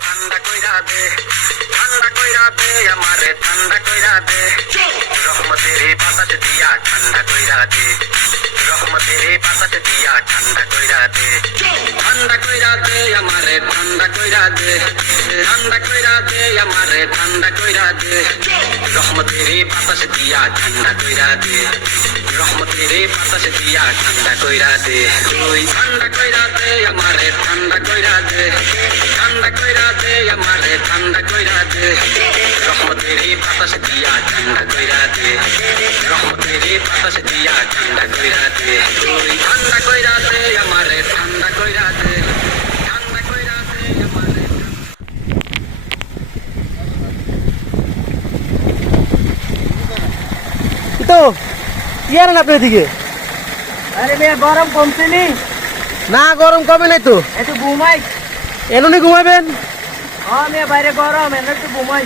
ঠান্ডা কইরা দে ঠান্ডা কইরা দে আমারে ঠান্ডা কইরা দে রহমতের বাতাস দিয়া ঠান্ডা কইরা দে রহমতের বাতাস দিয়া ঠান্ডা কইরা দে ঠান্ডা কইরা দে আমারে ঠান্ডা কইরা দে ঠান্ডা কইরা দে আমারে ঠান্ডা কইরা দে রহমতের বাতাস দিয়া ঠান্ডা কইরা দে রহমতের বাতাস দিয়া ঠান্ডা কইরা দে ঠান্ডা কইরা দে আমারে ঠান্ডা কইরা দে ঠান্ডা কইরা দে রহমতের বাতাস দিয়া ঠান্ডা কইরা দে রহমতের বাতাস দিয়া ঠান্ডা কইরা দে। তুই ঠান্ডা কইরা দে আমারে ঠান্ডা কইরা দে ঠান্ডা কইরা দে আমারে তো কি আর না আপনার দিকে? আরে মেয়ে গরম কমছে না? গরম কমে নাই তো। একটু ঘুমাই। এমনি ঘুমাবেন? হ্যাঁ মেয়ে বাইরে গরম এনে একটু ঘুমাই